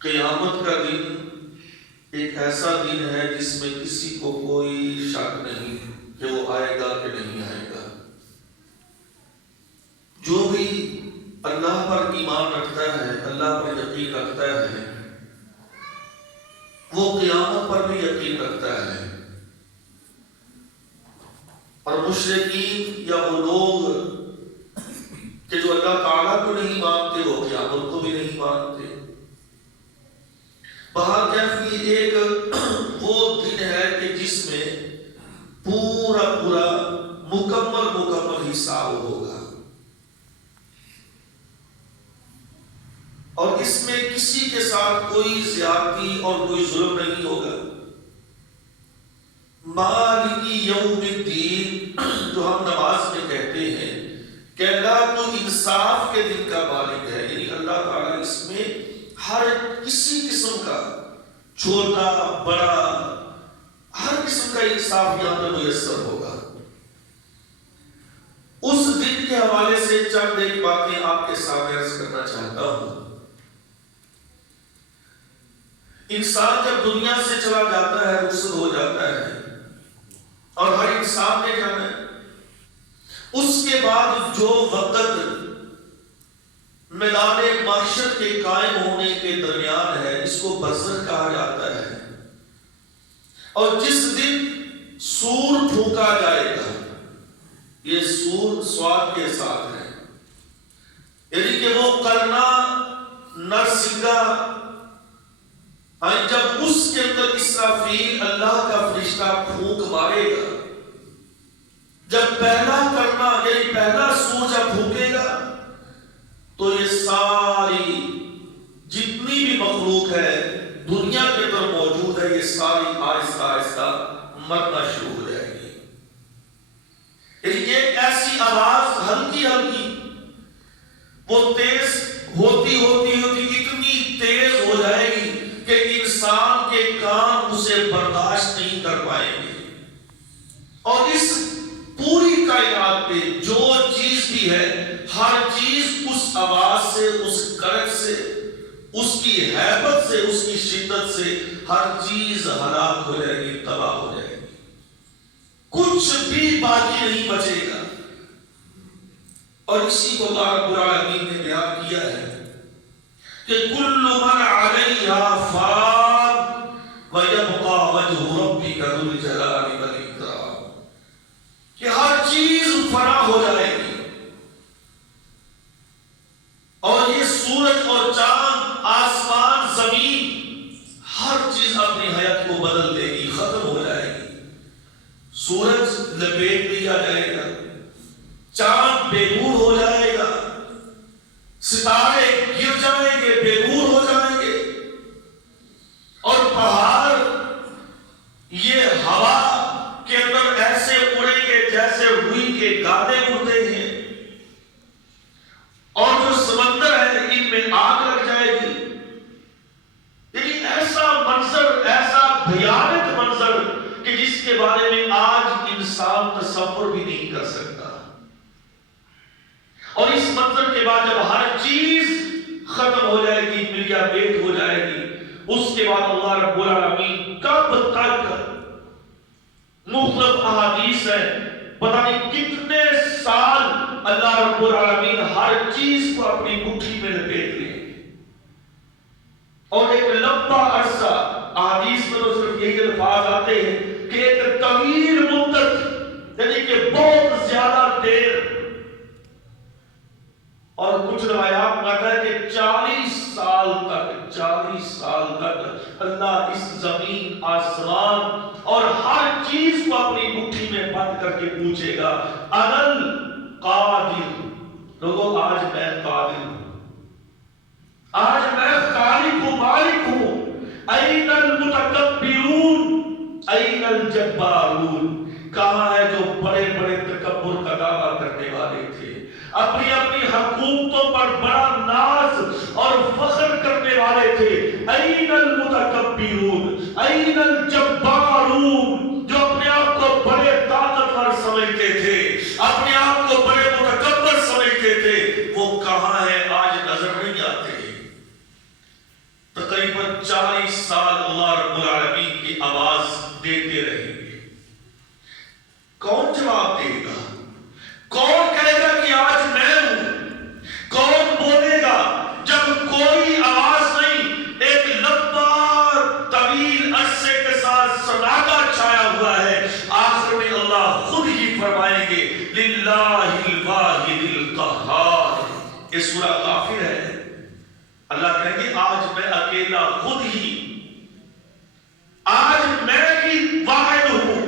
قیامت کا دن ایک ایسا دن ہے جس میں کسی کو کوئی شک نہیں کہ وہ آئے گا کہ نہیں آئے گا۔ جو بھی اللہ پر ایمان رکھتا ہے، اللہ پر یقین رکھتا ہے، وہ قیامت پر بھی یقین رکھتا ہے۔ اور مشرکین یا وہ لوگ کہ جو اللہ تعالیٰ کو نہیں مانتے، وہ قیامت کو بھی نہیں مانتے۔ بہرکیف یہ ایک وہ دن ہے کہ جس میں پورا مکمل حساب ہوگا، اور اس میں کسی کے ساتھ کوئی زیادتی اور کوئی ظلم نہیں ہوگا۔ مالک یوم الدین جو ہم نماز میں کہتے ہیں کہ اللہ تو انصاف کے دن کا مالک ہے، یعنی اللہ تعالیٰ اس میں ہر کسی قسم کا چھوٹا بڑا ہر قسم کا انصاف یہاں پر میسر ہوگا۔ اس دن کے حوالے سے چند ایک باتیں آپ کے سامنے عرض کرنا چاہتا ہوں۔ انسان جب دنیا سے چلا جاتا ہے، رخصت ہو جاتا ہے، اور ہر انسان نے جانا ہے، اس کے بعد جو وقت میدان محشر کے قائم ہونے کے درمیان ہے، اس کو برزخ کہا جاتا ہے۔ اور جس دن سور پھونکا جائے گا، یہ سور سواد کے ساتھ ہے، یعنی کہ وہ کرنا نرسنگا، جب اس کے اندر اسرافیل اللہ کا فرشتہ پھونک مارے گا، جب پہلا کرنا یعنی پہلا سور جب پھونکے گا، تو یہ ساری جتنی بھی مخلوق ہے دنیا کے اندر موجود ہے، یہ ساری آہستہ آہستہ مرنا شروع ہو جائے گی۔ ایک ایسی آواز ہلکی وہ تیز ہوتی اتنی تیز ہو جائے گی کہ انسان کے کان اسے برداشت نہیں کر پائیں گے، اور اس پوری کائنات پہ جو چیز بھی ہے، ہر چیز اس آواز سے، اس گرج سے، اس کی ہیبت سے، اس کی شدت سے ہر چیز ہلاک ہو جائے گی، تباہ ہو جائے گی، کچھ بھی باقی نہیں بچے گا۔ اور اسی کو اللہ رب العالمین نے بیان کیا ہے کہ کل من علیہا فان ویبقى وجہ ربک ذو الجلال والاکرام، کہ ہر چیز فنا ہو جائے گی، اور یہ سورج اور چاند، آسمان، زمین، ہر چیز اپنی حیات کو بدل دے گی، ختم ہو جائے گی۔ سورج لپیٹ لیا جائے گا، چاند بے نور ہو جائے گا، ستارے گر جائیں گے، بے نور ہو جائیں گے، اور پہاڑ یہ ہوا کے اندر ایسے اڑیں گے جیسے روئی کے گادے اڑتے ہیں، اور جو سمندر ہے ان میں آگ لگ جائے گی۔ لیکن ایسا منظر، ایسا بھیانک منظر کہ جس کے بارے میں آج انسان تصور بھی نہیں کر سکتا۔ اور اس منظر کے بعد جب ہر چیز ختم ہو جائے گی، ملیا بیٹ ہو جائے گی، اس کے بعد اللہ رب العالمین کب تک مختلف احادیث ہیں، پتہ نہیں کتنے سال اللہ رب العالمین ہر چیز کو اپنی مٹھی میں لپیٹ لیں گے، اور ایک لمبا عرصہ، احادیث میں تو صرف یہی الفاظ آتے ہیں کہ ایک طویل مدت، یعنی کہ بہت زیادہ دیر، اور کچھ روایات میں آتا ہے کہ 40 سال تک اللہ اس زمین، آسمان اور ہر چیز کو اپنی مٹھی میں بند کر کے پوچھے گا، انل قادر، لوگوں آج میں قادر ہوں، آج میں خالق ہوں، مالک ہوں، این المتکبرون این الجبارون، کہاں ہے جو بڑے بڑے تکبر کا دعویٰ کرنے والے تھے، اپنی اپنی حکومتوں پر بڑا ناز اور فخر کرنے والے تھے، این المتکبرون این الجبارون، جو اپنے آپ کو بڑے طاقتور سمجھتے تھے، اپنے آپ کو بڑے متکبر سمجھتے تھے، وہ کہاں ہے آج نظر نہیں آتے۔ تقریباً 40 سال اللہ رب العالمین کی آواز دیتے رہیں گے. کون جواب دے گا؟ کون کہے گا کہ آج میں ہوں؟ کون بولے گا جب کوئی آواز نہیں؟ ایک لمبا طویل عرصے کے ساتھ سناٹا چھایا ہوا ہے. آخر میں اللہ خود ہی فرمائیں گے للہ الواحد القہار. یہ سورہ غافر ہے. اللہ کہیں گے آج میں اکیلا خود ہی، آج میں ہی واحد ہوں،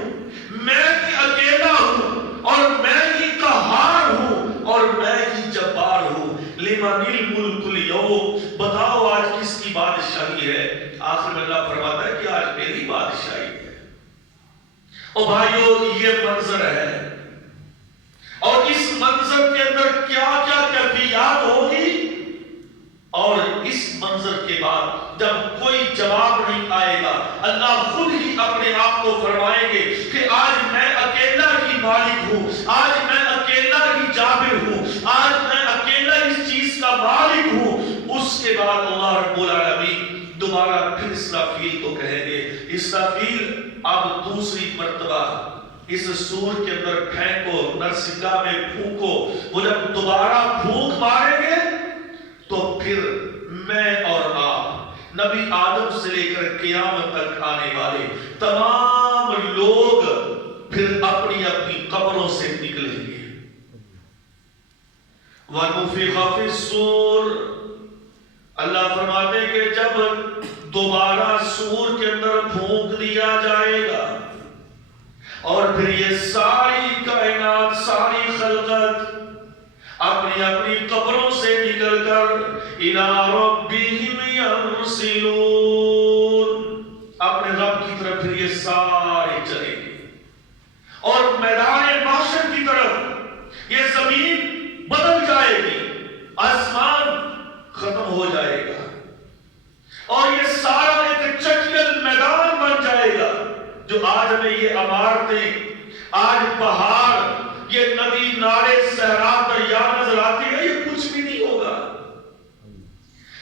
میں ہی اکیلا ہوں، اور میں ہی قہار ہوں، اور میں ہی جبار ہوں. لمن الملک اليوم. بتاؤ آج کس کی بادشاہی ہے؟ آخر میں اللہ فرماتا ہے کہ آج میری بادشاہی ہے. اور بھائیو یہ منظر ہے، اور اس منظر کے اندر کیا کیا کیفیات ہوگی. اور اس منظر کے بعد جب کوئی جواب نہیں آئے گا، اللہ خود ہی اپنے آپ کو فرمائیں گے کہ آج میں اکیلا ہی مالک ہوں، آج میں اکیلا ہی جابر ہوں، آج میں اکیلا اس چیز کا مالک ہوں. اس کے بعد اللہ رب العالمین دوبارہ پھر اسرافیل کو کہیں گے اسرافیل اب دوسری مرتبہ اس سور کے اندر پھینکو، نرسنگا میں پھونکو. وہ جب دوبارہ پھونک ماریں گے تو پھر میں اور آپ، نبی آدم سے لے کر قیامت تک آنے والے تمام لوگ پھر اپنی اپنی قبروں سے نکلیں گے. وَنُفِخَ فِي الصُّورِ. اللہ فرماتے ہیں کہ جب دوبارہ سور کے اندر پھونک دیا جائے گا اور پھر یہ ساری کائنات، ساری خلقت اپنی اپنی قبروں سے نکل کر اِلَىٰ رَبِّهِمْ يَنْسِلُونَ. اپنے رب کی طرف پھر یہ سارے چلیں گے، اور میدان محشر کی طرف یہ زمین بدل جائے گی، آسمان ختم ہو جائے گا، اور یہ سارا ایک چٹیل میدان بن جائے گا. جو آج میں یہ عمارتیں، آج پہاڑ، یہ ندی، نالے، صحرا، دریا نظر آتی ہے، یہ کچھ بھی نہیں ہوگا.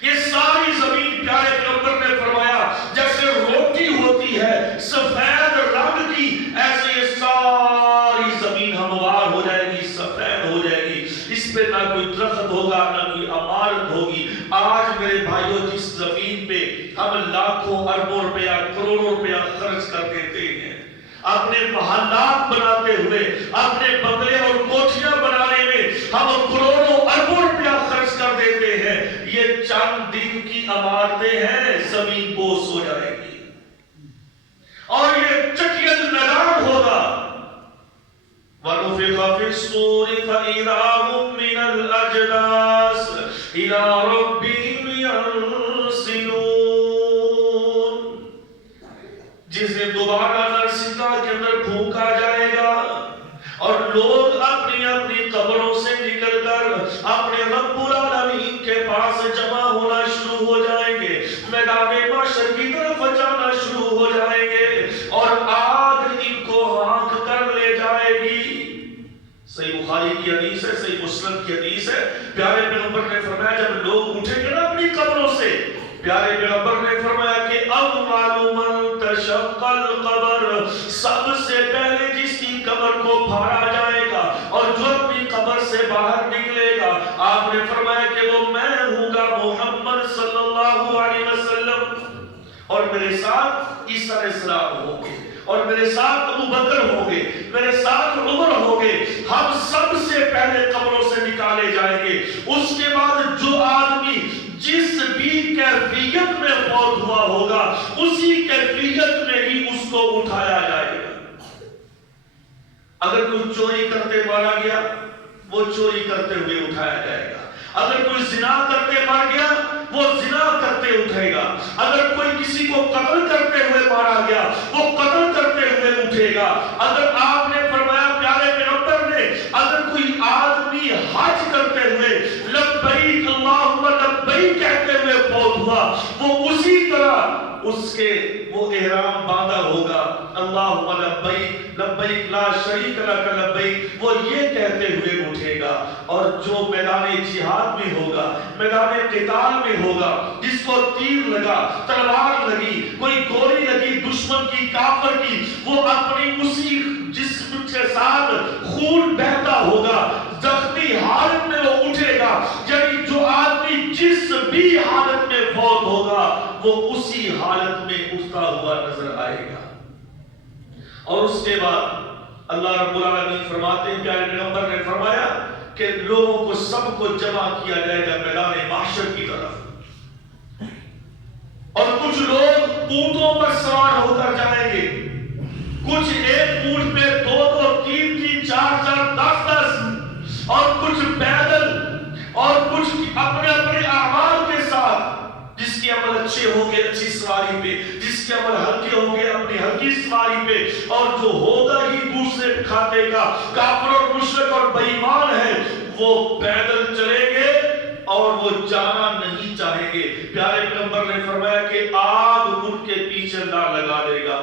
یہ ساری زمین پیارے پیغمبر نے فرمایا جیسے روٹی ہوتی ہے سفید رنگ کی، ایسے یہ ساری زمین ہموار ہو جائے گی، سفید ہو جائے گی. اس پہ نہ کوئی درخت ہوگا، نہ کوئی عمارت ہوگی. آج میرے بھائیوں جس زمین پہ ہم لاکھوں اربوں روپیہ، کروڑوں روپیہ خرچ کر دیتے ہیں اپنے محلات بناتے ہوئے، اپنے بنگلے اور کوٹھیاں بنانے میں ہم کروڑوں اربوں روپیہ خرچ کر دیتے ہیں، یہ چند دن کی عمارتیں ہیں، زمین بوس ہو جائے گی اور یہ چٹیل میدان ہوگا. وَنُفِخَ فِي الصُّورِ فَإِذَا هُم مِّنَ الْأَجْدَاثِ إِلَىٰ رَبِّهِمْ يَنْسِلُونَ. جس دن دوبارہ نرسنگا کے اندر پھونکا جائے گا اور لوگ اپنی اپنی قبروں سے نکل کر اپنے رب العالمین کے پاس جمع ہونا شروع ہو جائیں گے، میدان محشر کی طرف جانا شروع ہو جائیں گے، اور آگ ان کو ہانک کر لے جائے گی. صحیح بخاری کی حدیث ہے، صحیح مسلم کی حدیث ہے. پیارے پیغمبر نے فرمایا جب لوگ اٹھیں گے نا اپنی قبروں سے، پیارے پیغمبر نے فرمایا کہ اول من تشق القبر، سب سے پہلے جس کی قبر کو پھاڑا جائے گا اور جو اپنی قبر سے باہر نکلے گا، آپ نے فرمایا کہ وہ میں ہوں گا، محمد صلی اللہ علیہ وسلم، اور میرے ساتھ عیسیٰ علیہ السلام ہوں گے، اور میرے ساتھ ابو بکر ہوں گے، میرے ساتھ عمر ہوں گے. ہم سب سے پہلے قبروں سے نکالے جائیں گے. اس کے بعد جو آدمی جس بھی کیفیت میں فوت ہوا ہوگا اسی کیفیت میں ہی اس کو اٹھایا جائے گا. اگر کوئی چوری کرتے مارا گیا وہ چوری کرتے ہوئے اٹھایا جائے گا. اگر کوئی زنا کرتے مر گیا وہ زنا کرتے اٹھے گا. اگر کوئی کسی کو قتل کرتے ہوئے مارا گیا وہ قتل کرتے ہوئے اٹھے گا. اگر آپ نے فرمایا پیارے پیغمبر نے اگر کوئی آدمی حج کرتے ہوئے لبیک اللہم لبیک کہتے ہوئے فوت ہوا وہ اسی طرح اس کے وہ احرام باندھا ہوگا، اللہم لبیک لبیک لا شریک لک لبیک، وہ یہ کہتے ہوئے اٹھے گا۔ اور جو میدان جہاد میں ہوگا، میدان قتال میں ہوگا، جس کو تیر لگا، تلوار لگی، کوئی گولی لگی دشمن کی، کافر کی، وہ اپنی اسی جسم کے ساتھ خون بہتا ہوگا، زخمی حالت میں وہ اٹھے گا۔ یعنی جو آدمی جس بھی حالت میں فوت ہوگا وہ اسی حالت میں اٹھتا ہوا نظر آئے گا۔ اور اس کے بعد اللہ رب العالمین فرماتے ہیں، پیارے پیغمبر نے فرمایا کہ لوگوں کو سب کو جمع کیا جائے گا میدان محشر کی طرف، اور کچھ لوگ اونٹوں پر سوار ہو کر جائیں گے، کچھ ایک اونٹ پہ 2-2 3-3 4-4 10-10، اور کچھ پیدل، اور کچھ اپنے اپنے اعمال کے ساتھ، جس کے عمل اچھے ہوں گے اچھی سواری پہ، جس کے عمل ہلکے ہوں گے اپنی ہلکی سواری پہ، اور جو ہوگا ہی دوسرے کھاتے کا، کافر اور مشرک اور بے ایمان ہے، وہ پیدل چلیں گے اور وہ جانا نہیں چاہیں گے۔ پیارے پیغمبر نے فرمایا کہ آگ ان کے پیچھے نہ لگا دے گا۔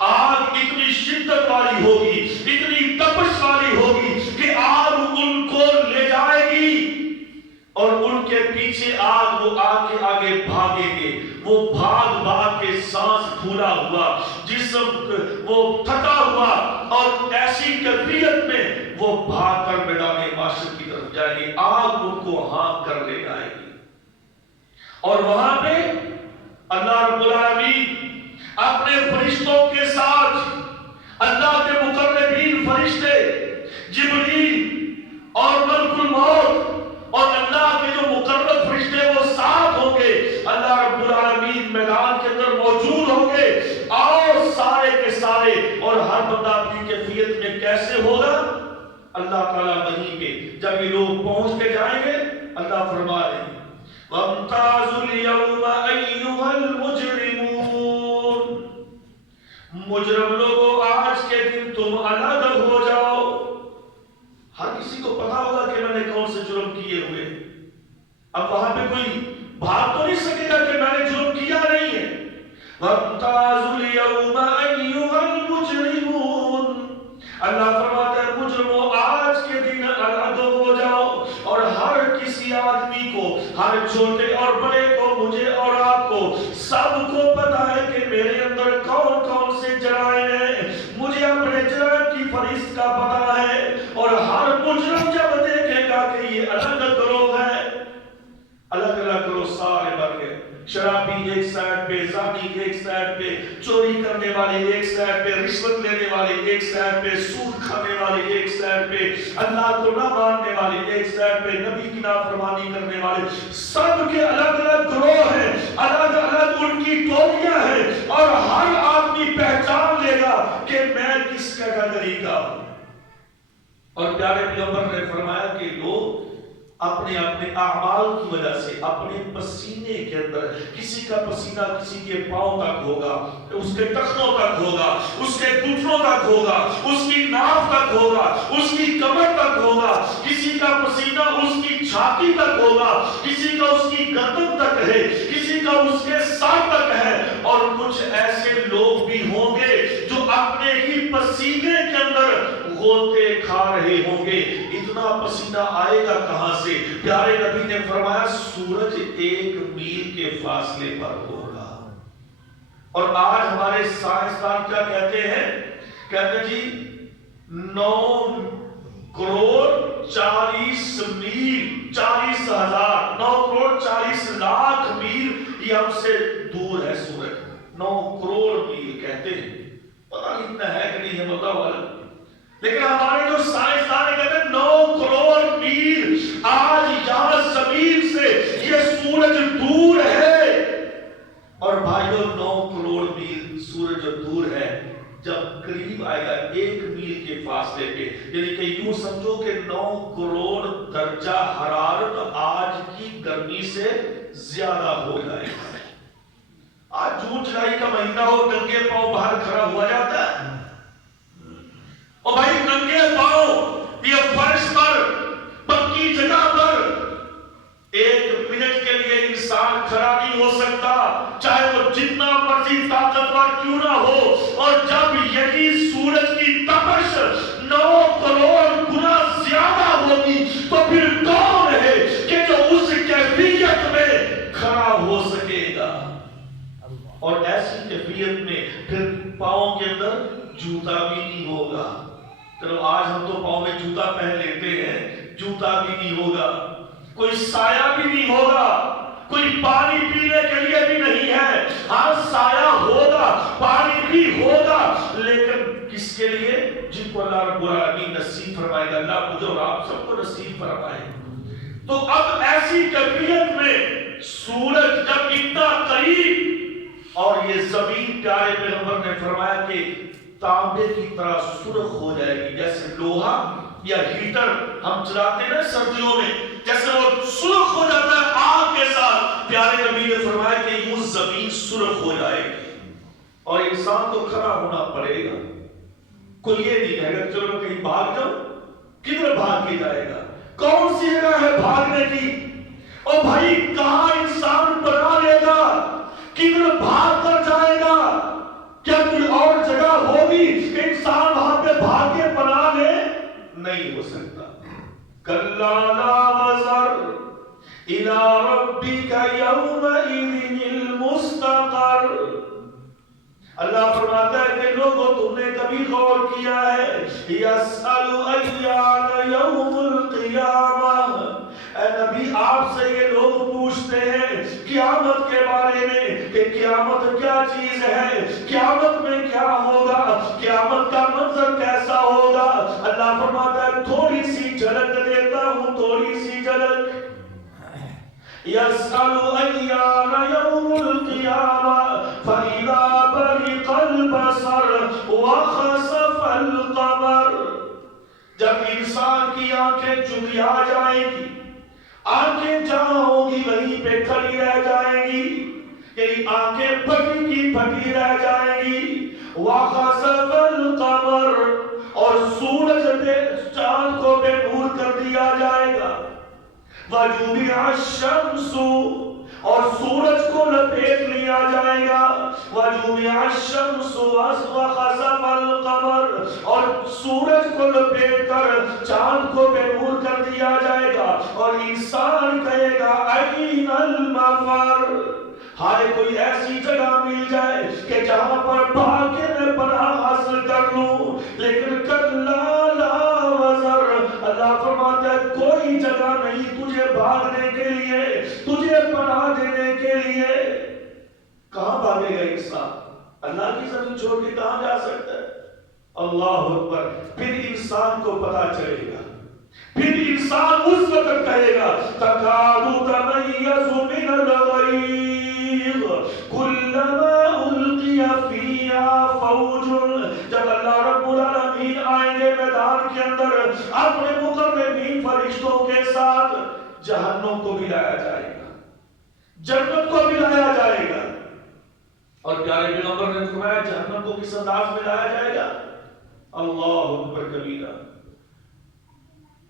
آگ اتنی شدت والی ہوگی، اتنی تپش والی ہوگی کہ آگ ان کو لے جائے گی، اور ان کے پیچھے آگ وہ آگے آگے بھاگیں گے، وہ بھاگ بھاگ کے سانس پھولا ہوا، جسم وہ تھکا ہوا، اور ایسی کیفیت میں وہ بھاگ کر میدان محشر کی طرف جائیں گے۔ آگ ان کو ہانک کر لے جائے گی، اور وہاں پہ اللہ رب العالمین اپنے فرشتوں کے ساتھ، اللہ کے مقربین فرشتے جبریل اور ملک الموت اور اللہ کے جو مقرب فرشتے وہ ساتھ ہوں گے، اللہ رب العالمین میدان کے اندر موجود ہوں گے، اور سارے کے سارے، اور ہر بندہ اپنی کیفیت میں کیسے ہوگا؟ اللہ تعالیٰ وہیں پہ جب یہ لوگ پہنچ کے جائیں گے، اللہ فرما دیں گے وَامْتَازُوا الْيَوْمَ أَيُّهَا الْمُجْرِمُونَ، مجرم لوگوں آج کے دن تم الگ ہو جاؤ۔ ہر کسی کو پتا ہوگا کہ میں نے کون سے جرم کیے ہوئے، اب وہاں پہ کوئی بھاگ تو نہیں سکے گا کہ میں نے جرم کیا نہیں ہے۔ وَامْتَازُوا الْيَوْمَ أَيُّهَا الْمُجْرِمُونَ، اللہ فرماتا ہے مجرموں آج کے دن الگ ہو جاؤ، اور ہر کسی آدمی کو، ہر چھوٹے اور بڑے کو، مجھے اور آپ کو، سب کو پتا ہے کہ میرے اندر کون کون سے جرائم ہیں، مجھے اپنے جرائم کی فہرست کا پتا ہے، اور ہر مجرم جب دیکھے گا کہ یہ الگ گروہ ہے، الگ الگ گروہ سارے بن گئے، شرابی ایک سائڈ پہ، زانی ایک سائڈ پہ، چوری کرنے والے ایک سائڈ پہ، رشوت لینے والے ایک سائڈ پہ، سود کھانے والے ایک سائڈ پہ، اللہ کو نہ ماننے والے ایک سائڈ پہ، نبی کی نافرمانی کرنے والے، سب کے الگ الگ گروہ ہیں، الگ الگ ان کی ٹولیاں ہیں، اور ہر آدمی پہچان لے گا کہ میں کس کیٹیگری کا ہوں۔ اور پیارے پیغمبر نے فرمایا کہ لوگ اپنے اپنے اعمال کی وجہ سے، اپنے پسینے کے اندر، کسی کا پسینہ کسی کے پاؤں تک ہوگا، اس کے ٹخنوں تک ہوگا، اس کے گھٹنوں تک ہوگا، اس کی ناف تک ہوگا، اس کی کمر تک ہوگا، کسی کا پسینہ اس کی چھاتی تک ہوگا، کسی کا اس کی گردن تک ہے، کسی کا اس کے سر تک ہے، اور کچھ ایسے لوگ بھی ہوں گے جو اپنے ہی پسینے کے اندر غوطے کھا رہے ہوں گے۔ اتنا پسینہ آئے گا کہاں سے؟ پیارے نبی نے فرمایا سورج 1 میل کے فاصلے پر ہوگا۔ اور آج ہمارے سائنسدان کیا کہتے ہیں؟ کہتے ہیں جی 9 کروڑ 40 میل 40,000 9 کروڑ 40 لاکھ میل یہ ہم سے دور ہے سورج، 9 کروڑ میل کہتے ہیں، پتہ نہیں اتنا ہے کہ نہیں ہے اللہ والا، لیکن ہمارے جو سائنسدان کہتے ہیں 9 کروڑ میل آج یہاں زمین سے یہ سورج دور ہے۔ اور بھائیو 9 کروڑ میل سورج جو دور ہے، جب قریب آئے گا 1 میل کے فاصلے پہ، یعنی کہ یوں سمجھو کہ 9 کروڑ درجہ حرارت آج کی گرمی سے زیادہ ہو جائے گا۔ آج جون جولائی کا مہینہ ہو، ننگے پاؤں باہر کھڑا ہوا جاتا ہے، اور بھائی ننگے پاؤں یہ فرش پر پکی جگہ پر 1 منٹ کے لیے انسان کھڑا نہیں ہو سکتا، چاہے وہ جتنا مرضی طاقتور کیوں نہ ہو. اور جب یہی سورج کی تپش 9 کروڑ گنا زیادہ ہوگی تو پھر کون ہے کہ جو اس کیفیت میں کھڑا ہو سکے گا؟ اور ایسی کیفیت میں پھر پاؤں کے اندر جوتا بھی نہیں ہوگا. چلو آج ہم تو پاؤں میں جوتا پہن لیتے ہیں، جوتا بھی نہیں ہوگا، کوئی سایہ بھی نہیں ہوگا، کوئی پانی پینے کے لیے بھی نہیں ہے. ہاں سایہ ہوگا، پانی بھی ہوگا، لیکن کس کے لیے؟ جن کو اللہ رب العالمین نصیب فرمائے گا. اللہ مجھے اور آپ سب کو نصیب فرمائے. تو اب ایسی کیفیت میں سورج جب اتنا قریب، اور یہ زمین پیارے پیغمبر نے فرمایا کہ تانبے کی طرح سرخ ہو جائے گی، جیسے لوہا یا ہیٹر ہم چلاتے ہیں نا سردیوں میں، جیسے وہ سرخ ہو جاتا ہے آگ کے ساتھ. پیارے نبی نے فرمایا کہ یوں زمین سرخ ہو جائے گی اور انسان کو کھڑا ہونا پڑے گا. کوئی یہ نہیں کہے گا چلو میں کہیں بھاگ جاؤں. کدھر بھاگ کے جائے گا؟ کون سی جگہ ہے بھاگنے کی؟ اور بھائی کہاں انسان بنا لے گا؟ کدھر بھاگ کر جائے گا؟ کیا کوئی اور جگہ ہوگی کہ انسان وہاں پہ بھاگ کے بنا لے؟ نہیں ہو سکتا. کلا لا وزر الى ربک یومئذ المستقر. اللہ فرماتا ہے کہ لوگوں تم نے کبھی غور کیا ہے؟ یسأل ایان یوم القیامہ. اے نبی آپ سے یہ لوگ پوچھتے ہیں قیامت کے بارے میں کہ قیامت کیا چیز ہے، قیامت میں کیا ہوگا، قیامت کا منظر کیسا ہوگا. اللہ فرماتا ہے تھوڑی سی جھلک دیتا ہوں، تھوڑی سی جھلک. يسأل أيان يوم القيامة فإذا برق البصر وخسف القمر. جب انسان کی آنکھیں چگیا جائیں گی، آنکھیں جہاں ہوگی وہیں پہ کھڑی رہ جائیں گی، یعنی آنکھیں پھٹی کی پھٹی رہ جائیں گی. وخسف القمر، اور سورج پہ چاند کو بے نور کر دیا جائے گا. وجمع الشمس، اور سورج کو لپیٹ لیا جائے گا. وجمع الشمس وخسف القمر، اور سورج کو لپیٹ کر چاند کو بے نور کر دیا جائے گا. اور انسان کہے گا این المفر. ہائے کوئی ایسی جگہ مل جائے کہ جہاں پر بھاگ کے میں پناہ حاصل کر لوں. لیکن کلا لا وزر، اللہ فرماتا ہے کوئی جگہ نہیں تجھے بھاگنے کے لیے، تجھے پناہ دینے کے لیے. کہاں بھاگے گا انسان؟ اللہ کی زمین چھوڑ کے کہاں جا سکتا ہے؟ اللہ اکبر. پھر انسان کو پتا چلے گا، پھر انسان اس وقت کہے گا تکاد تمیز من الغیظ کلما القی فیہا فوج. جب اللہ رب العالمین آئیں گے میدان کے اندر اپنے مقربین فرشتوں کے ساتھ، جہنم کو بھی لایا جائے گا، جنت کو بھی لایا جائے گا. اور پیارے پیغمبر نے فرمایا جہنم کو کس انداز میں لایا جائے گا؟ اللہ اکبر کبیرہ.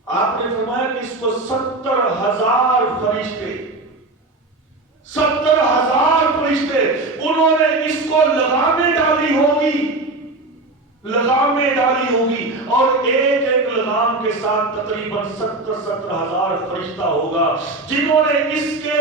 آپ نے فرمایا کہ اس کو 70,000 فرشتے، 70,000 فرشتے انہوں نے اس کو لگامیں ڈالی ہوگی، لگامیں ڈالی ہوگی. اور ایک ایک لگام کے ساتھ تقریباً 70,000 فرشتہ ہوگا جنہوں نے اس کے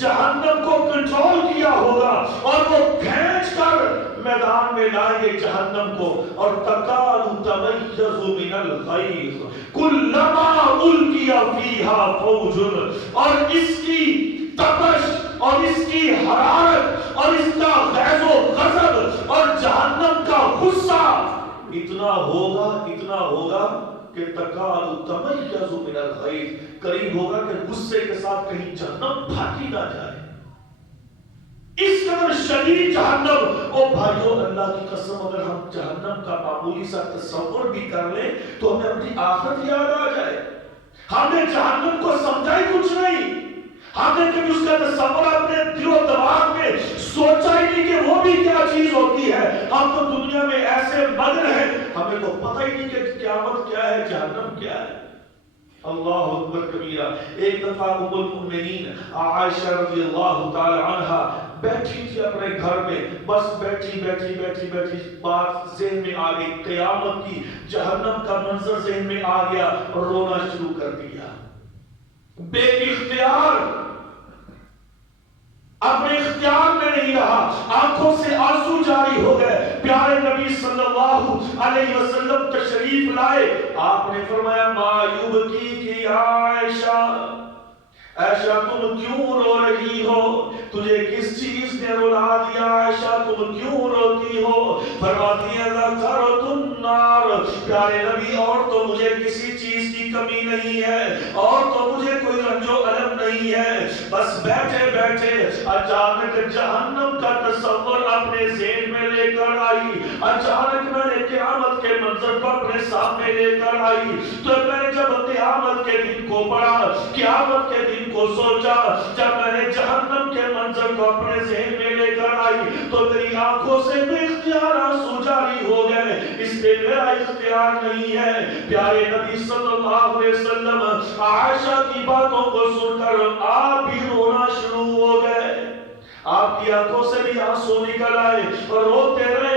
جہنم کو کنٹرول کیا ہوگا، اور وہ کھینچ کر میدان میں لائیں گے جہنم کو. اور تکاد تمیز من الغیظ کلما القی فیہا فوج. اور اس کی تپش اور اس کی حرارت اور اس کا غیظ و غضب اور جہنم کا غصہ اتنا ہوگا کہ تکاد تمیز من الغیظ، قریب ہوگا کہ غصے کے ساتھ کہیں جہنم پھاٹی نہ جائے. اس قدر شدید جہنم. او بھائیو اللہ کی قسم اگر ہم جہنم کا معمولی سا تصور بھی کر لیں تو ہمیں اپنی آخرت یاد آ جائے. ہم نے جہنم کو سمجھا ہی کچھ نہیں، ہم نے کبھی اس کا تصور اپنے دل و دماغ میں سوچا ہی نہیں کہ وہ بھی کیا چیز ہوتی ہے. ہم تو دنیا میں ایسے مگن ہیں ہمیں تو پتہ ہی نہیں کہ قیامت کیا ہے، جہنم کیا ہے. اللہ اکبر کبیرہ. ایک دفعہ ام المؤمنین عائشہ رضی اللہ تعالی عنہا بیٹھی تھی اپنے گھر میں, بس بیٹھی بات ذہن میں آ گئی, قیامت کی جہنم کا منظر ذہن میں آ گیا اور رونا شروع کر دیا. بے اختیار, اپنے اختیار میں نہیں رہا, آنکھوں سے آنسو جاری ہو گئے. پیارے نبی صلی اللہ علیہ وسلم تشریف لائے, آپ نے فرمایا ما یبکی عائشہ, عائشہ تم کیوں رو رہی ہو, تجھے کس چیز نے رلا دیا, عائشہ تم کیوں روتی ہو؟ فرماتی ہے ذکرت النار, پیارے نبی اور تو مجھے کسی چیز کی کمی نہیں ہے, اور تو مجھے کوئی رنج و الم نہیں ہے, بس بیٹھے بیٹھے اچانک جہنم کا تصور اپنے ذہن میں لے کر آئی, اچانک میں نے قیامت کے منظر کو اپنے سامنے لے کر آئی. تو میں نے جب قیامت کے دن کو پڑھا, قیامت کے دن کو سوچا, جب میں نے جہنم کے منظر کو اپنے ذہن میں لے کر آئی تو میری آنکھوں سے بے اختیار آنسو جاری ہو گئے. اس پہ میرا اختیار نہیں ہے. پیارے نبی صلی اللہ علیہ وسلم عائشہ کی باتوں کو سن کر آپ بھی رونا شروع ہو گئے. آپ کی آنکھوں سے بھی آنسو نکل آئے اور روتے رہے.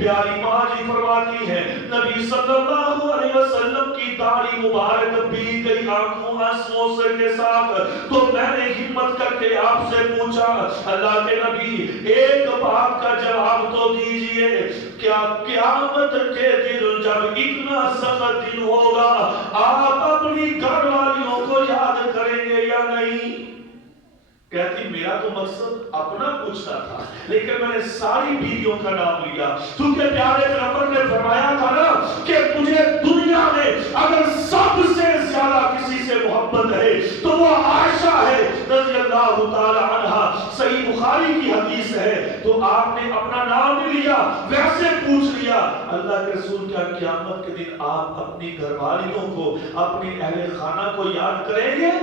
پیاری ماں جی فرماتی ہے نبی صلی اللہ علیہ وسلم کی داڑھی مبارک بھی گئی آنکھوں آنسو کے ساتھ. تو میں نے ہمت کر کے آپ سے پوچھا, اللہ کے نبی ایک بات کا جواب تو دیجئے, کیا قیامت کے دن جب اتنا سخت دن ہوگا آپ اپنی گھر والیوں کو یاد کریں گے یا نہیں؟ کہتی میرا تو مقصد اپنا پوچھنا تھا, لیکن میں نے ساری بیویوں کا نام لیا, کیونکہ پیارے پیغمبر نے فرمایا تھا نا کہ مجھے دنیا میں اگر سب سے زیادہ کسی سے محبت ہے تو وہ عائشہ ہے رضی اللہ تعالی عنہا. صحیح بخاری کی حدیث ہے. تو آپ نے اپنا نام بھی لیا, ویسے پوچھ لیا اللہ کے رسول کیا قیامت کے دن آپ اپنی گھر والیوں کو, اپنی اہل خانہ کو یاد کریں گے؟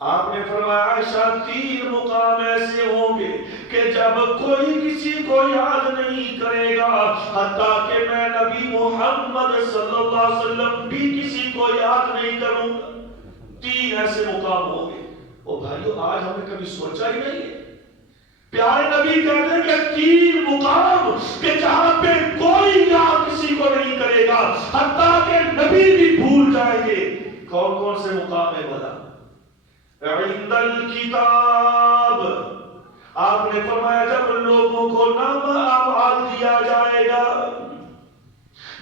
آپ نے فرمایا عائشہ 3 مقام ایسے ہوں گے کہ جب کوئی کسی کو یاد نہیں کرے گا, حتیٰ کہ میں نبی محمد صلی اللہ علیہ وسلم بھی کسی کو یاد نہیں کروں گا. 3 ایسے مقام ہوں گے. او بھائیو آج ہم نے کبھی سوچا ہی نہیں ہے. پیارے نبی کہتے ہیں کہ 3 مقام کہ جہاں پہ کوئی یاد کسی کو نہیں کرے گا, حتیٰ کہ نبی بھی بھول جائیں گے. کون کون سے مقام ہے بھلا؟ عند الکتاب, آپ نے فرمایا جب لوگوں کو نام اعمال دیا جائے گا,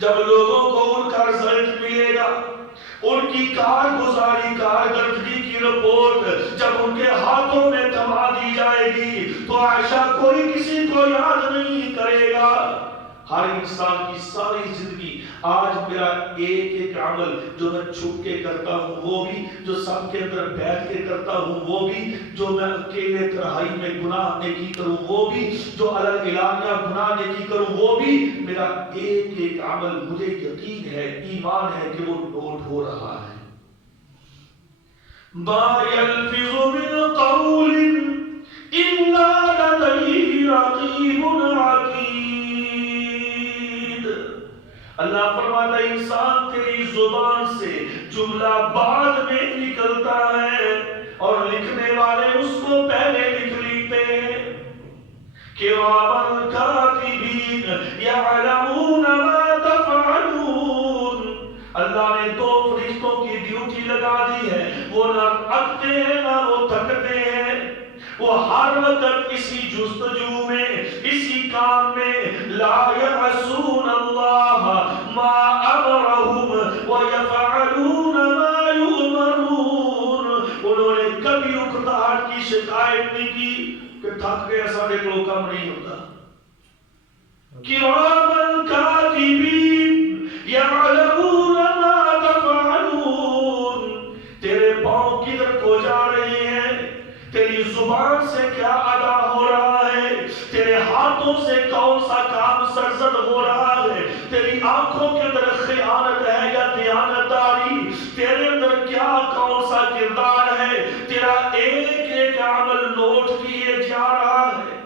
جب لوگوں کو ان کا رزلٹ ملے گا, ان کی کارگزاری کارکردگی کی رپورٹ جب ان کے ہاتھوں میں تھما دی جائے گی, تو عائشہ کوئی کسی کو یاد نہیں کرے گا. ہر انسان کی ساری زندگی, آج میرا ایک ایک عمل جو میں چھپ کے کرتا ہوں وہ بھی, جو سب کے اندر بیٹھ کے کرتا ہوں وہ بھی, جو میں اکیلے تنہائی میں گناہ نیکی کروں وہ بھی, جو علانیہ گناہ نیکی کروں وہ بھی, میرا ایک ایک عمل مجھے یقین ہے, ایمان ہے کہ وہ نوٹ ہو رہا ہے. ما يلفظ من قول إلا لديه رقيب عتيد. اللہ فرماتا ہے انسان تیری زبان سے جملہ بعد میں نکلتا ہے اور لکھنے والے اس کو پہلے لکھ لیتے ہیں. کراما کاتبین یعلمون ما تفعلون. اللہ نے 2 فرشتوں کی ڈیوٹی لگا دی ہے, وہ نہ اکتے ہیں نہ وہ تھکتے ہیں, وہ ہر وقت اسی جستجو میں, اسی کام میں. لا يعصون اللہ ما امرهم ويفعلون ما يؤمرون. انہوں نے کبھی اکتاہٹ کی شکایت نہیں کی کہ تھک گئے سارے کو کم نہیں ہوتا. کراما کاتبین یعلمون ما تفعلون. تیرے پاؤں کدھر کو جا رہے ہیں, تیری زبان سے کیا ادا ہو رہا ہے, تیرے ہاتھوں سے کون سا کام سرزد ہو رہا ہے, تیری آنکھوں کے اندر خیانت ہے یا دیانتداری, تیرے اندر کیا کون سا کردار ہے, تیرا ایک ایک عمل نوٹ کیے جا رہا ہے.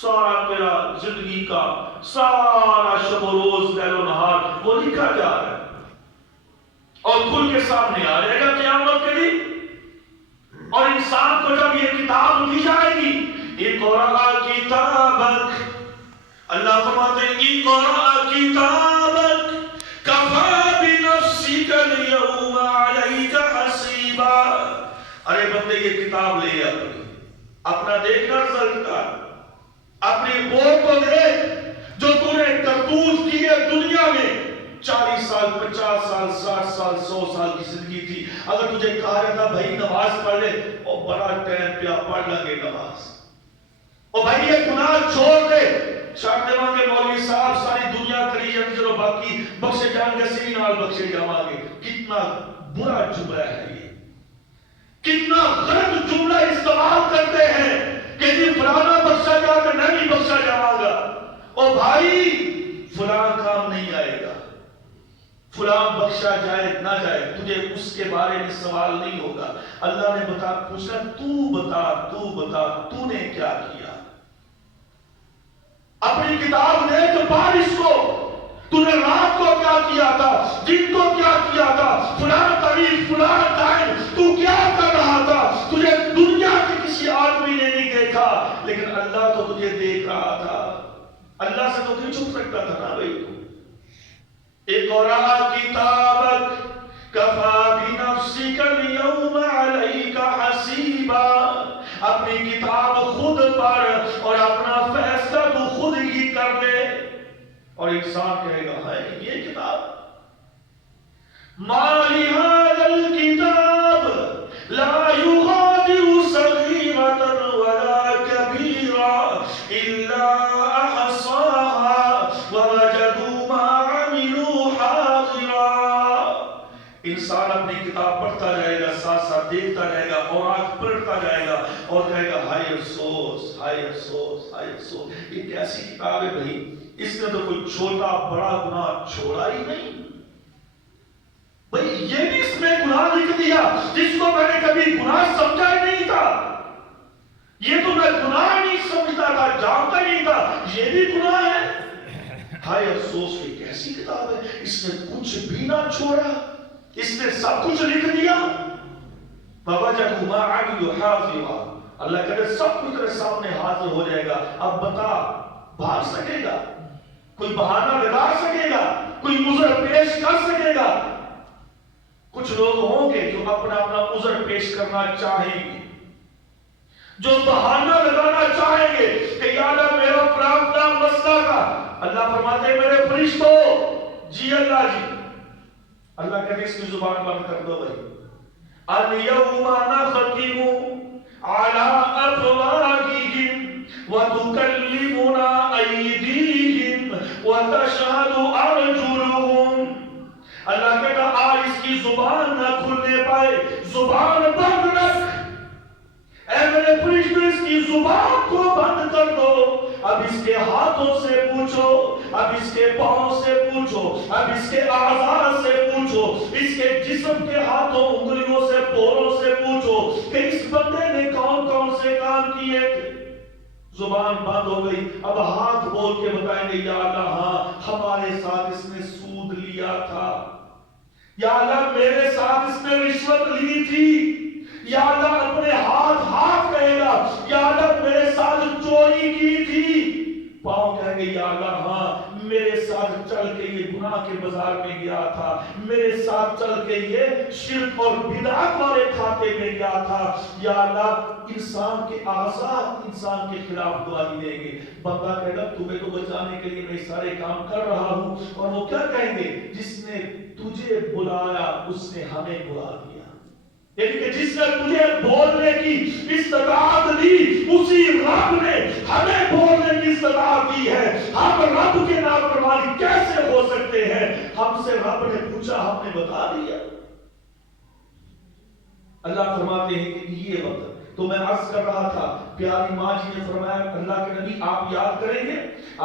سارا تیرا زندگی کا سارا شب و روز لیل و نہار وہ لکھا جا رہا ہے. اور کھل کے سامنے آ جائے گا قیامت کے دن. اور انسان کو جب یہ کتاب دی جائے گی، اقرأ کتابک، اللہ فرماتے ہیں اقرأ کتابک کفی بنفسک اليوم علیک حسیبا. ارے بندے یہ کتاب لے اپنا دیکھنا رزلٹ کا، اپنی بور کو دیکھ جو تو نے کرتوت کی ہے دنیا میں. 40 سال 50 سال 60 سال 100 سال کی زندگی تھی. اگر تجھے کہا جاتا بھائی نماز پڑھ لے، اور بڑا ٹائم پہ آپ پڑھ لیں گے نماز، اور بھائی یہ گناہ چھوڑ دے، شاید دیوان کے مولوی صاحب ساری دنیا کری جائیں چلو باقی بخشے جان گے سی نال بخشے جاواں گے. کتنا برا جملہ ہے یہ، کتنا غلط جملہ استعمال کرتے ہیں کہ جی فلانا بخشا جا کر میں بھی بخشا جاواں گا. اور بھائی فلاں کام نہیں آئے گا، فلاں بخشا جائے نہ جائے، تجھے اس کے بارے میں سوال نہیں ہوگا. اللہ نے پوچھا تو بتا تو نے کیا کیا. اپنی کتاب دیکھ بارش کو، تو نے رات کو کیا کیا تھا، دن کو کیا کیا تھا، فلاں تاریخ فلاں ٹائم تو کیا کر رہا تھا. تجھے دنیا کے کسی آدمی نے نہیں دیکھا، لیکن اللہ تو تجھے دیکھ رہا تھا. اللہ سے تو نہیں چھپ سکتا تھا نا بھائی. اقرأ کتابک کفی بنفسک اليوم علیک حسیبا. اپنی کتاب خود پڑھ اور اپنا فیصلہ تو خود ہی کر لے. اور انسان کہے گا ہے یہ کتاب، ما لهذا الكتاب لا يغادر صغيرة ولا كبيرة إلا أحصاها ووجدوا ما عملوا حاضرا. انسان اپنی کتاب پڑھتا جائے گا، ساتھ ساتھ دیکھتا رہے گا اور آنکھ پلٹتا جائے گا اور کہے گا ہائے افسوس ہائے افسوس ہائے افسوس. یہ کیسی کتاب ہے بھائی، اس نے تو کوئی چھوٹا بڑا گناہ چھوڑا ہی نہیں. بھائی یہ بھی اس میں گناہ لکھ دیا جس کو میں نے کبھی گناہ سمجھا ہی نہیں تھا. یہ تو میں گناہ نہیں سمجھتا تھا، جانتا ہی نہیں تھا یہ بھی گناہ ہے. ہائے افسوس یہ کیسی کتاب ہے، اس نے کچھ بھی نہ چھوڑا، اس نے سب کچھ لکھ دیا. فوجدوا ما عملوا حاضرا. اللہ کہتے سب کچھ تیرے سامنے حاضر ہو جائے گا. اب بتا بھاگ سکے گا کوئی، بہانہ لگا سکے گا کوئی، عذر پیش کر سکے گا. کچھ لوگ ہوں گے جو اپنا عذر پیش کرنا چاہیں گے، جو بہانہ لگانا چاہیں گے کہ یا اللہ میرا فلاں مسئلہ کا. اللہ فرماتے ہیں میرے فرشتوں جی اللہ جی. اللہ کہتے اس کی زبان بند کر دو بھائی. اليوم نختم على أفواههم وتكلمنا أيديهم وتشهد أرجلهم. اللہ کہتا آج اس کی زبان نہ کھلنے پائے، زبان بند رکھ. اے میرے فرشتوں اس کی زبان کو بند کر دو. اب اس کے ہاتھوں سے پوچھو، اب اس کے پاؤں سے پوچھو، اب اس کے اعضاء سے پوچھو، اس کے جسم کے ہاتھوں انگلیوں سے پوروں سے پوچھو کہ اس بندے نے کون کون سے کام کیے تھے. زبان بند ہو گئی. اب ہاتھ بول کے بتائیں گے یا اللہ ہاں ہمارے ساتھ اس نے سود لیا تھا، یا اللہ میرے ساتھ اس نے رشوت لی تھی. یا اللہ اپنے ہاتھ کہے گا یا اللہ میرے ساتھ چوری کی تھی. پاؤں کہیں گے یا اللہ ہاں میرے ساتھ چل کے یہ گناہ کے بازار میں گیا تھا، میرے ساتھ چل کے یہ شرک اور بدعت والے کھاتے میں گیا تھا. یا اللہ انسان کے اعضاء انسان کے خلاف گواہی دیں گے. بندہ کہے گا تمہیں تو بچانے کے لیے میں سارے کام کر رہا ہوں. اور وہ کیا کہیں گے، جس نے تجھے بلایا اس نے ہمیں بلا دیا. یعنی کہ جس نے تجھے بولنے کی استطاعت دی اسی رب نے ہمیں بولنے کی استطاعت دی ہے. ہم رب کے نافرمانی کیسے ہو سکتے ہیں؟ ہم سے رب نے پوچھا ہم نے بتا دیا. اللہ فرماتے ہیں کہ یہ وقت تو میں عرض کر رہا تھا، پیاری ماں جی نے فرمایا اللہ کے نبی آپ یاد کریں گے،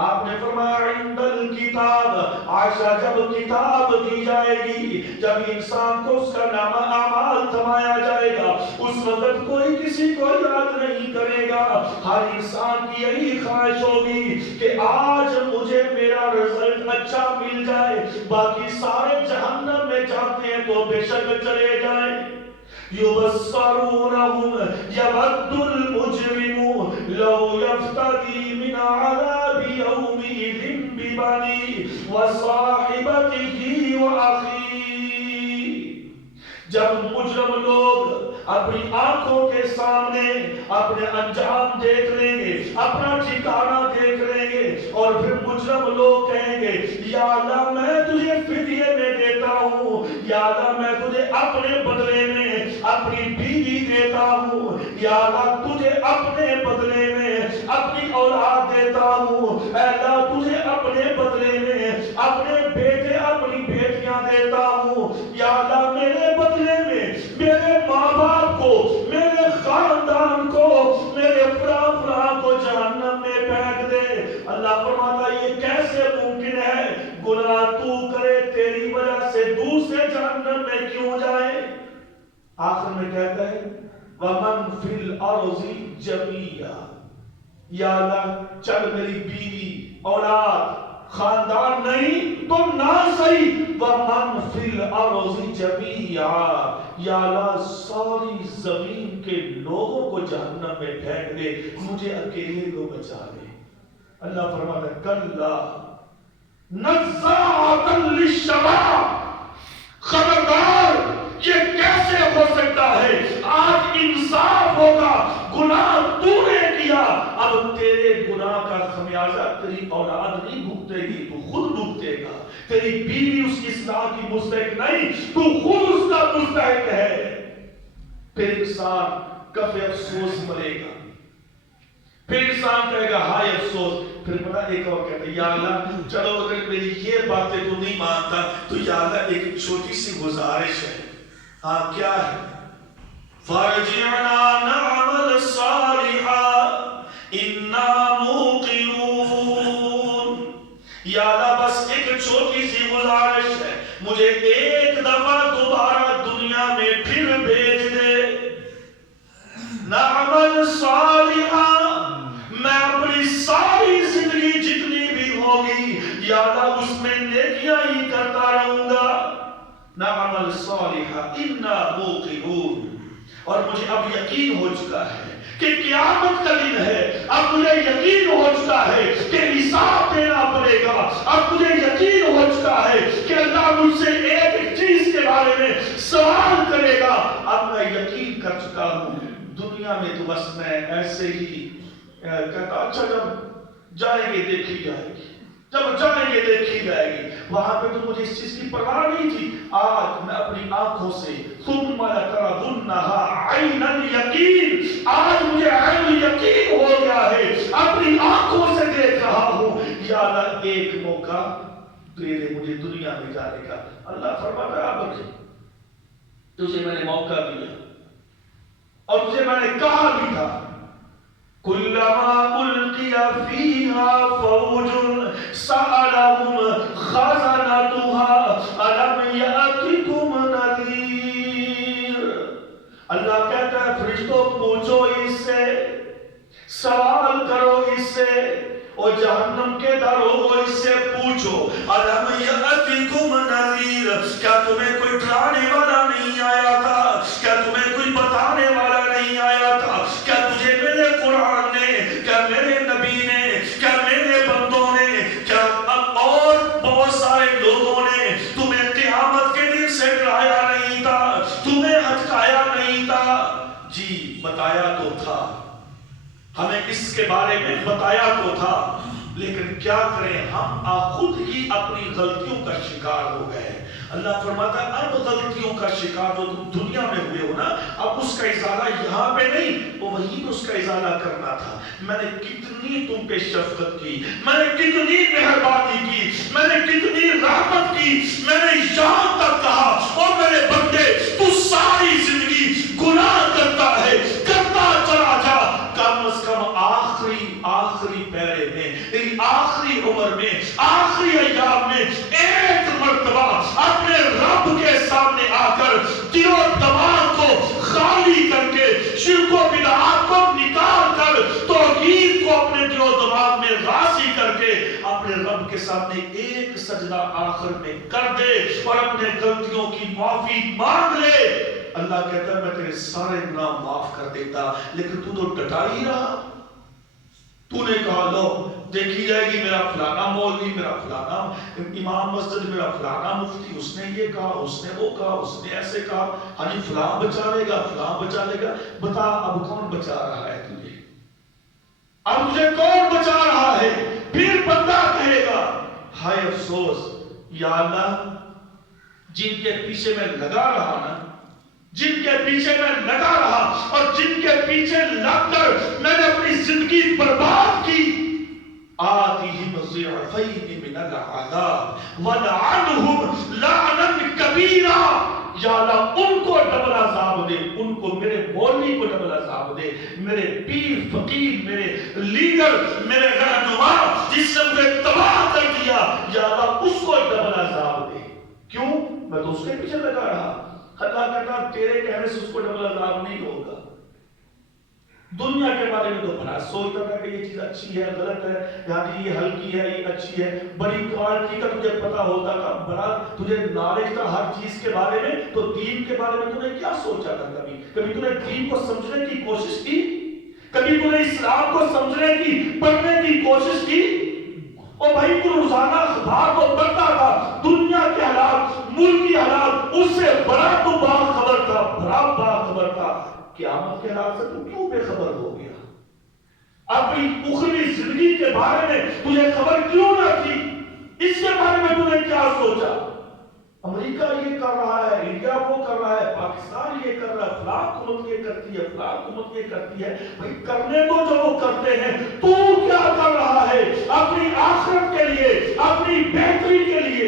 آپ نے فرمایا عند الکتاب، عائشہ جب کتاب دی جائے گی، جب انسان کو اس کا نامہ اعمال تھمایا جائے گا، اس وقت کوئی کسی کسی کو یاد نہیں کرے گا. ہر انسان کی یہی خواہش ہوگی کہ آج مجھے میرا رزلٹ اچھا مل جائے, باقی سارے جہنم میں جاتے ہیں تو بے شک چلے جائیں. يبصرونهم يود المجرم لو يفتدي من عذاب يومئذ ببنيه وصاحبته وأخيه. جب مجرم لوگ اپنی آنکھوں کے سامنے اپنے انجام دیکھ لیں گے, اپنا ٹھکانہ دیکھ لیں گے, اور پھر مجرم لوگ کہیں گے یا اللہ میں تجھے فدیے میں دیتا ہوں, یا اللہ میں تجھے اپنے بدلے میں اپنی بیوی دیتا ہوں, یا اللہ تجھے اپنے بدلے میں اپنی اولاد دیتا ہوں, اے اللہ تجھے اپنے بدلے میں اپنے بیٹے اپنی بیٹیاں دیتا ہوں, یا اللہ میرے بدلے میں میرے ماں باپ کو, میرے خاندان کو, میرے فلاں کو جہنم میں پھینک دے. اللہ فرماتا ہے یہ کیسے ممکن ہے, گناہ تو کرے تیری وجہ سے دوسرے جہنم میں کیوں جائے. آخر میں کہتا ہے وَمَنْ فِي الْأَرْضِ جَمِيعًا, یا اللہ چل میری بیوی اولاد خاندان نہیں تو نہ صحیح, وَمَنْ فِي الْأَرْضِ جَمِيعًا, یا اللہ ساری زمین کے لوگوں کو جہنم میں پھینک دے, مجھے اکیلے کو بچا لے. اللہ فرماتا ہے کَلَّا نَزَّاعَةً لِلشَّوَىٰ, خبردار یہ کیسے ہو سکتا ہے, آج انصاف ہوگا, گناہ تو نے کیا, اب تیرے گناہ کا خمیازہ تیری اولاد نہیں بھگتے گی, تو خود بھگتے گا. تیری بیوی اس کی اصلاح کی مستحق نہیں, تو خود اس کا مستحق ہے. پھر انسان کف افسوس مرے گا, پھر انسان کہے گا ہائے افسوس. پھر پتا ایک اور کہتا ہے یا اللہ چلو اگر میری یہ باتیں تو نہیں مانتا تو یا اللہ ایک چھوٹی سی گزارش ہے. ہاں کیا ہے؟ فَارْجِعْنَا نَعْمَلْ صَالِحًا إِنَّا مُوقِنُونَ. یا اللہ بس ایک چھوٹی سی گزارش ہے, مجھے ایک دفعہ دوبارہ دنیا میں پھر بھیج دے. نعمل صالحًا, میں اپنی ساری زندگی جتنی بھی ہوگی یا اللہ اس میں نیکیاں ہی کرتا رہوں گا. نعمل صالحًا انا موقنون. اور مجھے اب یقین ہو چکا ہے کہ قیامت کا دن ہے, اب مجھے یقین ہو چکا ہے کہ حساب دینا پڑے گا, اب مجھے یقین ہو چکا ہے کہ اللہ مجھ سے ایک چیز کے بارے میں سوال کرے گا. اب میں یقین کر چکا ہوں, دنیا میں تو بس میں ایسے ہی کہتا اچھا جب جائیں گے دیکھی جائے گی, جب جائیں گے دیکھی جائے گی. وہاں پہ تو مجھے اس چیز کی پرواہ نہیں تھی. آج میں اپنی آنکھوں سے ثم لترونها عین الیقین, آج مجھے عین یقین ہو گیا ہے, اپنی آنکھوں سے دیکھ رہا ہوں. یا اللہ ایک موقع دے دے مجھے دنیا میں جانے کا. اللہ فرماتا ہے اب تجھے میں نے موقع دیا اور تجھے میں نے کہا بھی تھا كلما ألقي فيها فوج سألهم خزنتها ألم يأتكم نذير. اللہ کہتا ہے فرشتوں پوچھو اس سے, سوال کرو اس سے, اور جہنم کے دروازوں اس سے پوچھو ألم يأتكم نذير, کیا تمہیں کوئی ڈرانے والا نہیں آیا تھا, کیا تمہیں کوئی بتانے والا نہیں آیا تھا, کیا تجھے میرے قرآن نے, کیا میرے نبی نے, کیا میرے بندوں نے, کیا اور بہت سارے لوگوں نے تمہیں قیامت کے دن سے ڈرایا نہیں تھا, تمہیں ہٹکایا نہیں تھا. جی بتایا تو تھا, ہمیں اس کے بارے میں بتایا تو تھا, لیکن کیا کریں ہم خود ہی اپنی غلطیوں کا شکار ہو گئے. اللہ فرماتا ہے اب غلطیوں کا شکار جو تم دنیا میں ہوئے ہو نا, اب اس کا ازالہ یہاں پہ نہیں, وہ وہیں پہ اس کا ازالہ کرنا تھا. میں نے کتنی تم پہ شفقت کی, میں نے کتنی مہربانی کی, میں نے کتنی رحمت کی, میں نے یہاں تک کہا اور میرے بندے تو ساری زندگی گناہ کرتا ہے, کرتا چلا جا, کم از کم آخری پیرے میں, تیری آخری عمر میں, آخری ایام میں ایک مرتبہ اپنے رب کے سامنے آ کر دل و دماغ کو خالی کر کے شرک و بدعت سامنے ایک سجدہ آخر میں کر دے اور اپنے غلطیوں کی معافی مانگ لے، اللہ کہتا ہے میں تیرے سارے گناہ معاف کر دیتا، لیکن تو ڈٹا ہی رہا۔ تو نے کہا لو دیکھی جائے گی، میرا فلانا مولوی، میرا فلانا امام مسجد، میرا فلانا مفتی، اس نے یہ کہا، اس نے وہ کہا، اس نے ایسے کہا، ہاں جی فلاں بچا لے گا، فلاں بچا لے گا۔ بتا اب کون بچا رہا ہے تجھے؟ اب تجھے کون بچا رہا ہے؟ پھر بندہ کہے گا ہائے افسوس یا اللہ، جن کے پیچھے میں لگا رہا نا، جن کے پیچھے میں لگا رہا اور جن کے پیچھے لگ کر میں نے اپنی زندگی برباد کی، آتِهِمْ ضِعْفَيْنِ مِنَ الْعَذَابِ وَلَعَنْهُمْ لَعْنًا كَبِيرًا۔ یا اللہ ان کو ڈبل عذاب دے، ان کو، میرے مولوی کو ڈبل عذاب دے، میرے پیر فقیر، میرے لیڈر، میرے رہنما جس نے مجھے تباہ کر دیا، یا اللہ اس کو ڈبل عذاب دے۔ کیوں؟ میں تو اس کے پیچھے لگا رہا۔ اللہ کہتا تیرے کہنے سے اس کو ڈبل عذاب نہیں ہوگا۔ دنیا کے بارے میں تو بڑا سوچتا تھا کہ یہ چیز اچھی ہے، غلط ہے، یعنی یہ ہلکی ہے، یہ اچھی ہے، بڑی کوالٹی کا تجھے پتا ہوتا تھا، بڑا تجھے نالج تھا ہر چیز کے بارے میں، تو دین کے بارے میں تو نے کیا سوچا تھا؟ کبھی تو نے دین کو سمجھنے کی کوشش کی؟ کبھی تو نے اسلام کو سمجھنے کی، پڑھنے کی کوشش کی؟ اور بھائی تو روزانہ اخبار کو پڑھتا تھا، دنیا کے حالات، ملک کی حالات، اس سے بڑا تو باخبر تھا، بڑا باخبر تھا۔ قیامت کے حالات سے تو کیوں بے خبر ہو گیا؟ اپنی اخروی زندگی کے بارے میں تجھے خبر کیوں نہ تھی؟ اس کے بارے میں تو نے کیا سوچا؟ امریکہ یہ کر رہا ہے، انڈیا وہ کر رہا ہے، پاکستان یہ کر رہا ہے، فلاں حکومت یہ کرتی ہے، فلاں حکومت یہ کرتی ہے۔ بھائی کرنے کو جو وہ کرتے ہیں، تو کیا کر رہا ہے اپنی آخرت کے لیے، اپنی بہتری کے لیے؟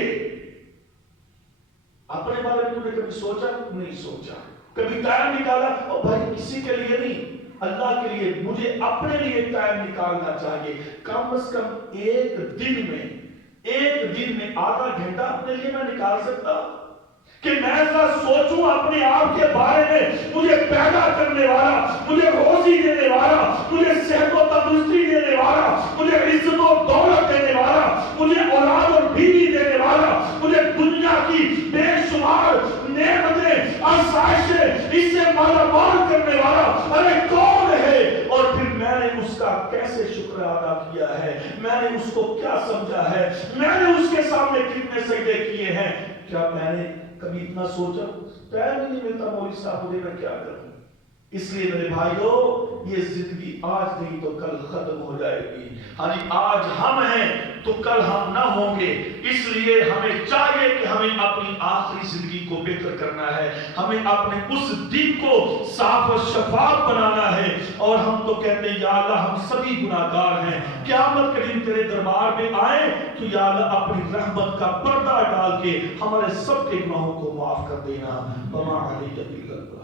اپنے بارے میں تو نے کبھی سوچا؟ نہیں سوچا۔ کبھی ٹائم نکالا؟ اور بھائی کسی کے لیے نہیں، اللہ کے لیے، مجھے اپنے لیے ٹائم نکالنا چاہیے، کم از کم ایک دن میں آدھا گھنٹہ اپنے لیے میں نکال سکتا کہ میں ایسا سوچوں اپنے آپ کے بارے میں، مجھے پیدا کرنے والا، مجھے روزی دینے والا، مجھے صحت و تندرستی دینے والا، مجھے عزت و دولت دینے والا، مجھے اولاد اور بیوی دینے والا، مجھے دنیا کی بے شمار نعمتیں، آسائشیں، اس سے مالا مال کرنے والا ارے کون ہے؟ اور پھر میں نے اس کا کیسے شکر ادا کیا ہے، میں نے اس کو کیا سمجھا ہے، میں نے اس کے سامنے کتنے سجدے کیے ہیں؟ کیا میں نے کبھی اتنا سوچا؟ ٹائم نہیں ملتا مولوی صاحب، مجھے میں کیا کروں؟ اس لیے میرے بھائیو، یہ زندگی آج نہیں تو کل ختم ہو جائے گی۔ ہاں جی آج ہم ہیں تو کل ہم نہ ہوں گے، اس لیے ہمیں چاہیے کہ ہمیں اپنی آخری زندگی کو بہتر کرنا ہے، ہمیں اپنے اس دن کو صاف و شفاف بنانا ہے۔ اور ہم تو کہتے ہیں یا اللہ ہم سبھی گناہگار ہیں، قیامت کے دن تیرے دربار میں آئیں تو یا اللہ اپنی رحمت کا پردہ ڈال کے ہمارے سب کے گناہوں کو معاف کر دینا۔ وما علیک الا البلاغ۔